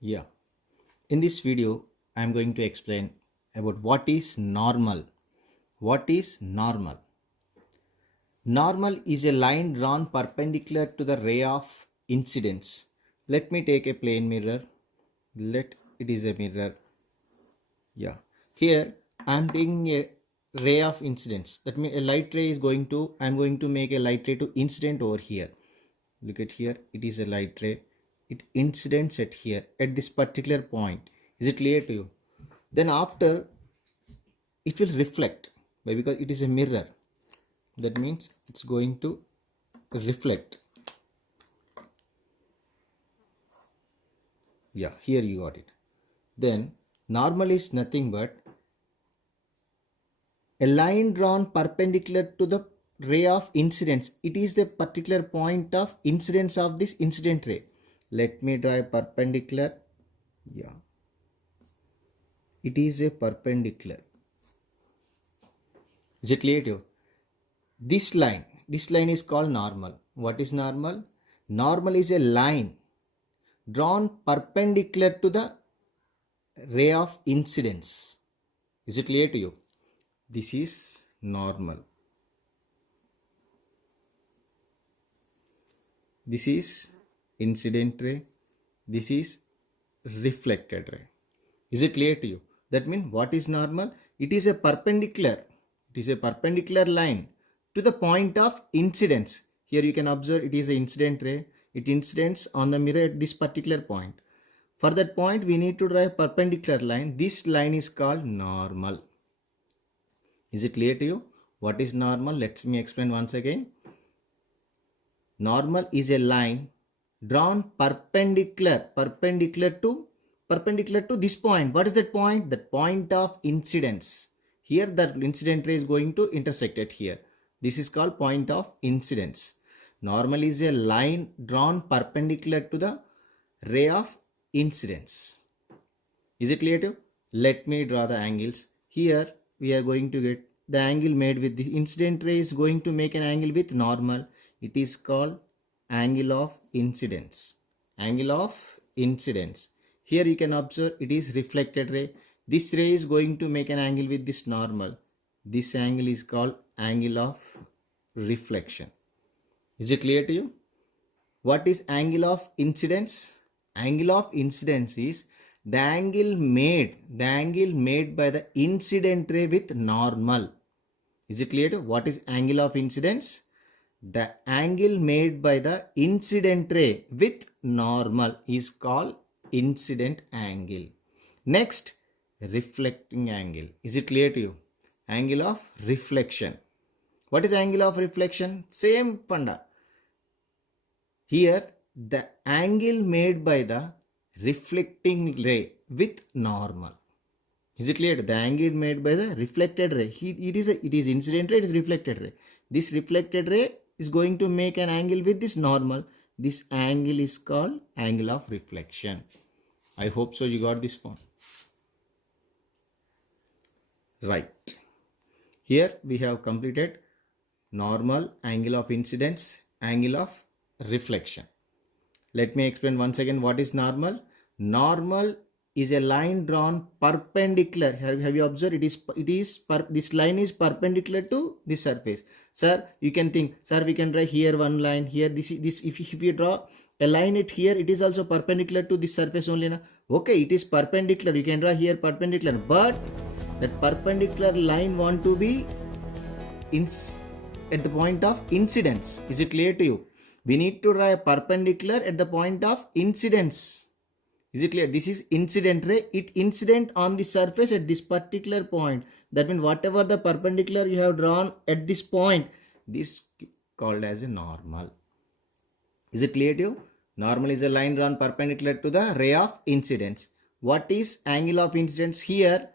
Yeah, in this video, I'm going to explain about what is normal. What is normal? Normal is a line drawn perpendicular to the ray of incidence. Let me take a plane mirror. Let it is a mirror. Yeah. Here, I'm taking a ray of incidence. That means a light ray is I'm going to make a light ray to incident over here. Look at here, it is a light ray. It incidents at here, at this particular point. Is it clear to you? Then after, it will reflect because it is a mirror. That means it's going to reflect. Yeah, here you got it. Then normal is nothing but a line drawn perpendicular to the ray of incidence. It is the particular point of incidence of this incident ray. Let me draw a perpendicular. Yeah, it is a perpendicular. Is it clear to you? This line is called normal. What is normal? Normal is a line drawn perpendicular to the ray of incidence. Is it clear to you? This is normal. This is incident ray. This is reflected ray. Is it clear to you? That means what is normal? It is a perpendicular. It is a perpendicular line to the point of incidence. Here you can observe it is an incident ray. It incidents on the mirror at this particular point. For that point, we need to draw a perpendicular line. This line is called normal. Is it clear to you? What is normal? Let me explain once again. Normal is a line drawn perpendicular to this point. What is that point? That point of incidence. Here the incident ray is going to intersect at here. This is called point of incidence. Normal is a line drawn perpendicular to the ray of incidence. Is it clear to you? Let me draw the angles. Here we are going to get the angle made with the incident ray is going to make an angle with normal. It is called angle of incidence. Angle of incidence. Here you can observe it is reflected ray. This ray is going to make an angle with this normal. This angle is called angle of reflection. Is it clear to you? What is angle of incidence? Angle of incidence is the angle made by the incident ray with normal. Is it clear to you? What is angle of incidence? The angle made by the incident ray with normal is called incident angle. Next, reflecting angle. Is it clear to you? Angle of reflection. What is angle of reflection? Same panda. Here, the angle made by the reflecting ray with normal. Is it clear? The angle made by the reflected ray. It is incident ray, it is reflected ray. This reflected ray is going to make an angle with this normal. This angle is called angle of reflection. I hope so you got this one. Right. Here we have completed normal, angle of incidence, angle of reflection. Let me explain once again what is normal. Normal is a line drawn perpendicular. Have you observed this line is perpendicular to this surface. Sir, you can think, sir, we can draw here one line, here this if you draw a line it here, it is also perpendicular to this surface only. Na? Okay, it is perpendicular. You can draw here perpendicular, but that perpendicular line want to be at the point of incidence. Is it clear to you? We need to draw a perpendicular at the point of incidence. Is it clear? This is incident ray. It incident on the surface at this particular point. That means whatever the perpendicular you have drawn at this point, this called as a normal. Is it clear to you? Normal is a line drawn perpendicular to the ray of incidence. What is angle of incidence here?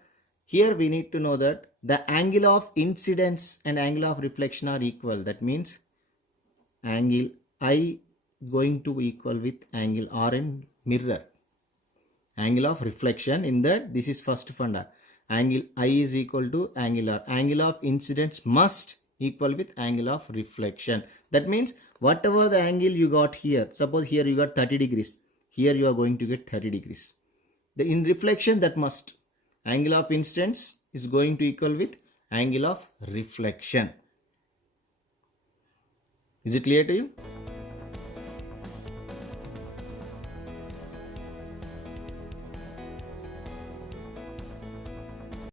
Here we need to know that the angle of incidence and angle of reflection are equal. That means angle I going to equal with angle R in mirror. Angle of reflection in that this is first funda. Angle I is equal to angle R. Angle of incidence must equal with angle of reflection. That means whatever the angle you got here, suppose here you got 30 degrees. Here you are going to get 30 degrees. In reflection, that must. Angle of incidence is going to equal with angle of reflection. Is it clear to you?